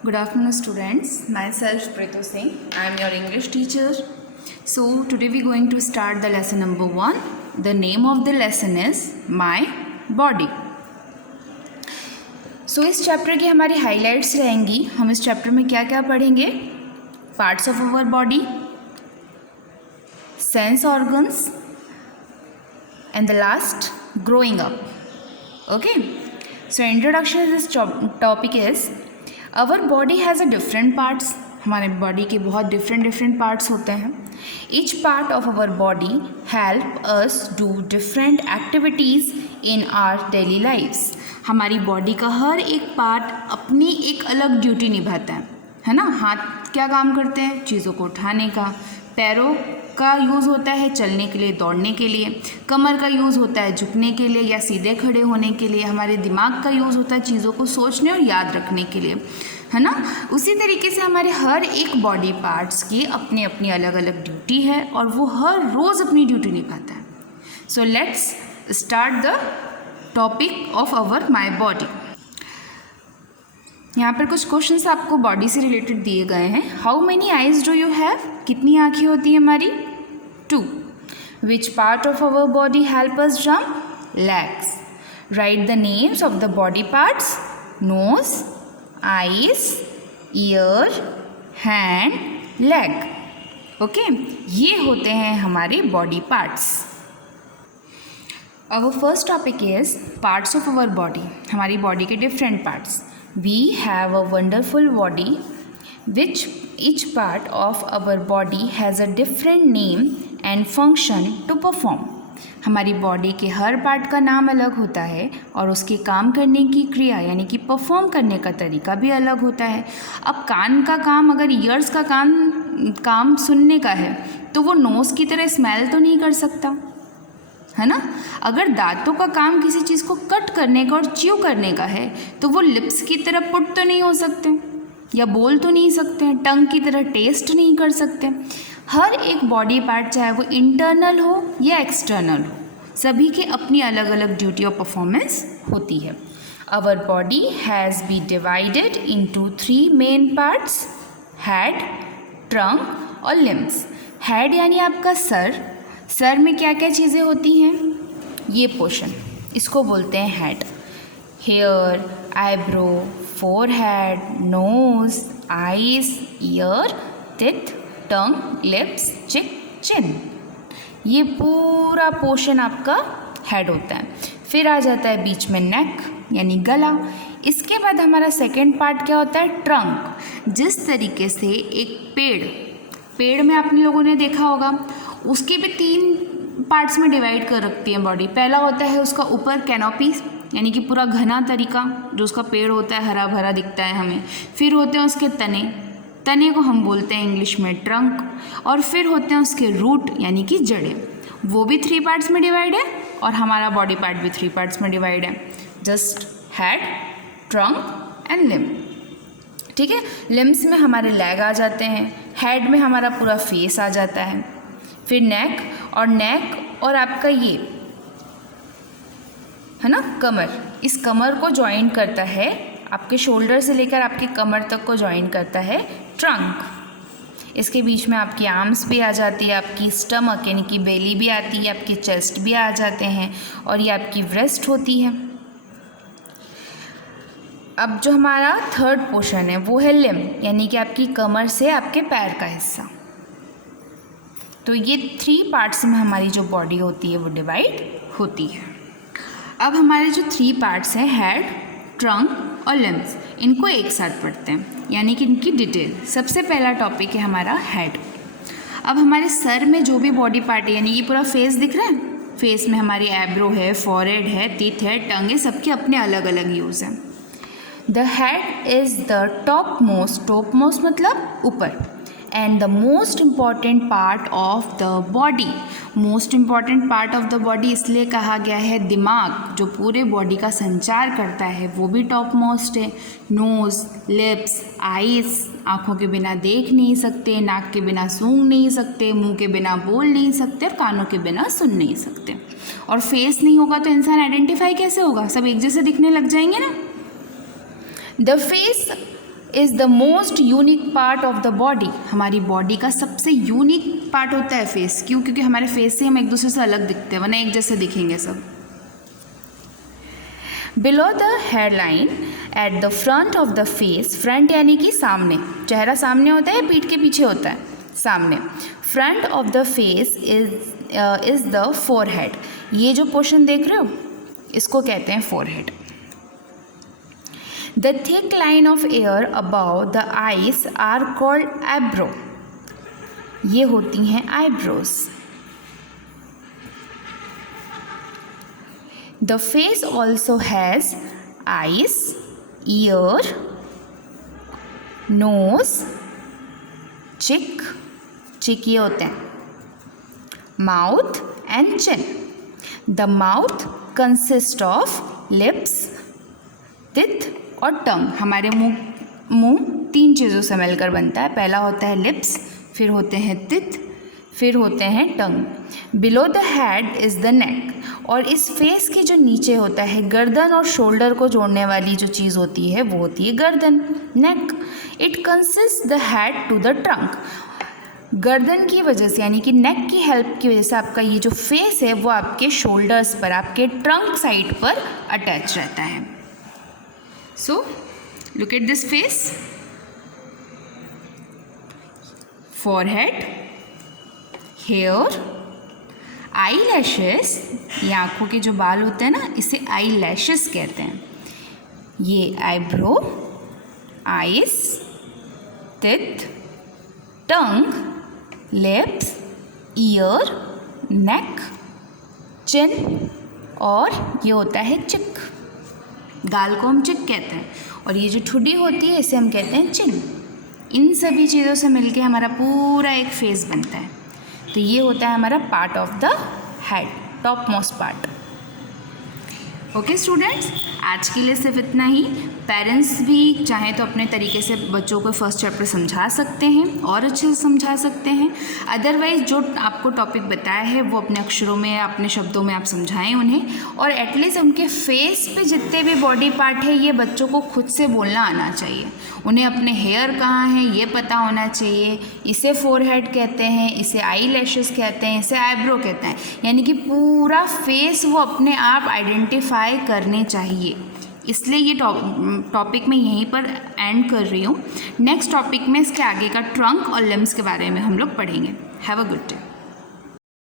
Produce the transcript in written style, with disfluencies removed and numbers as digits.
Good afternoon, students. Myself Preetu Singh. I am your English teacher. So today we are going to start the lesson number 1. The name of the lesson is My Body. So इस chapter की हमारी highlights रहेंगी. हम इस chapter में क्या क्या पढ़ेंगे? Parts of our body, sense organs, and the last growing up. Okay. So introduction to this topic is our body has a different parts. हमारे बॉडी के बहुत डिफरेंट पार्ट्स होते हैं. Each part of our body help us do different activities in our daily lives. हमारी body का हर एक part अपनी एक अलग ड्यूटी निभाता है ना. हाथ क्या काम करते हैं? चीज़ों को उठाने का. पैरों का यूज़ होता है चलने के लिए, दौड़ने के लिए. कमर का यूज़ होता है झुकने के लिए या सीधे खड़े होने के लिए. हमारे दिमाग का यूज़ होता है चीज़ों को सोचने और याद रखने के लिए, है ना. उसी तरीके से हमारे हर एक बॉडी पार्ट्स की अपनी अपनी अलग अलग ड्यूटी है और वो हर रोज़ अपनी ड्यूटी निभाता है. So let's start the topic of our my body. यहाँ पर कुछ क्वेश्चंस आपको बॉडी से रिलेटेड दिए गए हैं. How many eyes do you have? कितनी आँखें होती हैं हमारी? 2. Which part of our body help us jump? Legs. Write the names of the body parts. Nose, eyes, ear, hand, leg. Okay, ये होते हैं हमारे body parts. Our first topic is parts of our body. हमारी body के different parts. We have a wonderful body which each part of our body has a different name and function to perform. हमारी body के हर part का नाम अलग होता है और उसके काम करने की क्रिया यानी कि परफॉर्म करने का तरीका भी अलग होता है. अब कान का काम, अगर ईयर्स का काम सुनने का है तो वो नोज़ की तरह स्मेल तो नहीं कर सकता, है ना. अगर दांतों का काम किसी चीज़ को कट करने का और च्यू करने का है तो वो लिप्स की तरह पुट तो नहीं हो सकते या बोल तो नहीं सकते, टंग की तरह टेस्ट नहीं कर सकते. हर एक बॉडी पार्ट चाहे वो इंटरनल हो या एक्सटर्नल हो, सभी की अपनी अलग अलग ड्यूटी और परफॉर्मेंस होती है. Our body has be divided into 3 main parts: head, trunk और लिम्स. हेड यानी आपका सर. सर में क्या क्या चीज़ें होती हैं? ये पोर्शन, इसको बोलते हैं head. Hair, eyebrow, forehead, nose, eyes, ear, teeth, tongue, lips, chin. ये पूरा पोर्शन आपका हेड होता है. फिर आ जाता है बीच में नेक यानी गला. इसके बाद हमारा सेकेंड पार्ट क्या होता है? ट्रंक. जिस तरीके से एक पेड़ में आपने लोगों ने देखा होगा, उसके भी 3 पार्ट्स में डिवाइड कर रखती है बॉडी. पहला होता है उसका ऊपर कैनोपी यानी कि पूरा घना तरीका जो उसका पेड़ होता है, हरा भरा दिखता है हमें. फिर होते हैं उसके तने को हम बोलते हैं इंग्लिश में ट्रंक. और फिर होते हैं उसके रूट यानी कि जड़ें. वो भी 3 पार्ट्स में डिवाइड है और हमारा बॉडी पार्ट भी 3 पार्ट्स में डिवाइड है. Just head, trunk and limb. ठीक है. लिम्स में हमारे लेग आ जाते हैं. हेड में हमारा पूरा फेस आ जाता है. फिर नेक और आपका ये है ना कमर. इस कमर को जॉइन करता है, आपके शोल्डर से लेकर आपके कमर तक को जॉइन करता है ट्रंक. इसके बीच में आपकी आर्म्स भी आ जाती है, आपकी स्टमक यानी कि बेली भी आती है, आपके चेस्ट भी आ जाते हैं और ये आपकी ब्रेस्ट होती है. अब जो हमारा थर्ड पोर्शन है वो है लिम्ब यानी कि आपकी कमर से आपके पैर का हिस्सा. तो ये 3 पार्ट्स में हमारी जो बॉडी होती है वो डिवाइड होती है. अब हमारे जो 3 पार्ट्स हैं हेड, ट्रंक और लिम्स, इनको एक साथ पढ़ते हैं यानी कि इनकी डिटेल. सबसे पहला टॉपिक है हमारा हेड. अब हमारे सर में जो भी बॉडी पार्ट है यानी कि पूरा फेस दिख रहा है, फेस में हमारी आईब्रो है, फॉरहेड है, टीथ है, टंग है, सबके अपने अलग अलग यूज़ हैं. The head is the top most मतलब ऊपर. And the most important part of the body. Most important part of the body इसलिए कहा गया है, दिमाग जो पूरे बॉडी का संचार करता है वो भी टॉप मोस्ट है. नोज़, लिप्स, आईज, आँखों के बिना देख नहीं सकते, नाक के बिना सूंघ नहीं सकते, मुंह के बिना बोल नहीं सकते और कानों के बिना सुन नहीं सकते. और फेस नहीं होगा तो इंसान आइडेंटिफाई कैसे होगा? सब एक जैसे दिखने लग जाएंगे ना. The face is the most unique part of the body. हमारी बॉडी का सबसे यूनिक पार्ट होता है फेस। क्यों? क्योंकि हमारे फेस से हम एक दूसरे से अलग दिखते हैं, वरना एक जैसे दिखेंगे सब। Below the hair line at the front of the face, front यानी कि सामने, चेहरा सामने होता है, पीठ के पीछे होता है, सामने। Front of the face is the forehead. ये जो पोर्शन देख रहे हो इसको कहते हैं forehead. The thick line of hair above the eyes are called eyebrow. ये होती हैं eyebrows. The face also has eyes, ear, nose, cheek, cheek ये होते हैं, mouth and chin. The mouth consist of lips, teeth और tongue. हमारे मुंह 3 चीज़ों से मिलकर बनता है। पहला होता है लिप्स, फिर होते हैं टिथ, फिर होते हैं tongue. Below the head is the neck. और इस फेस के जो नीचे होता है, गर्दन और शोल्डर को जोड़ने वाली जो चीज़ होती है वो होती है गर्दन, neck. It consist the head to the trunk. गर्दन की वजह से यानी कि नेक की हेल्प की वजह से आपका ये जो फेस है वो आपके शोल्डर्स पर, आपके ट्रंक साइड पर अटैच रहता है। So look at this face, forehead, hair, eye lashes, ये आँखों के जो बाल होते हैं ना इसे आई लैशेस कहते हैं। ये eyebrow, eyes, teeth, tongue, lips, year, नेक, चिन और ये होता है चिक। गाल को हम चिक कहते हैं और ये जो ठुड्डी होती है इसे हम कहते हैं चिन। इन सभी चीज़ों से मिलके हमारा पूरा एक फेस बनता है। तो ये होता है हमारा part of the head, top most part. Okay students, आज के लिए सिर्फ इतना ही। पेरेंट्स भी चाहें तो अपने तरीके से बच्चों को फर्स्ट चैप्टर समझा सकते हैं और अच्छे से समझा सकते हैं। अदरवाइज़ जो आपको टॉपिक बताया है वो अपने अक्षरों में, अपने शब्दों में आप समझाएं उन्हें। और एटलीस्ट उनके फेस पे जितने भी बॉडी पार्ट है ये बच्चों को खुद से बोलना आना चाहिए। उन्हें अपने हेयर कहाँ हैं ये पता होना चाहिए। इसे फोरहेड कहते हैं, इसे आई लैशेस कहते हैं, इसे आईब्रो कहते हैं। यानी कि पूरा फेस वो अपने आप आइडेंटिफाई करने चाहिए। इसलिए ये टॉपिक मैं यहीं पर एंड कर रही हूँ। नेक्स्ट टॉपिक में इसके आगे का ट्रंक और लिम्स के बारे में हम लोग पढ़ेंगे। Have a good day.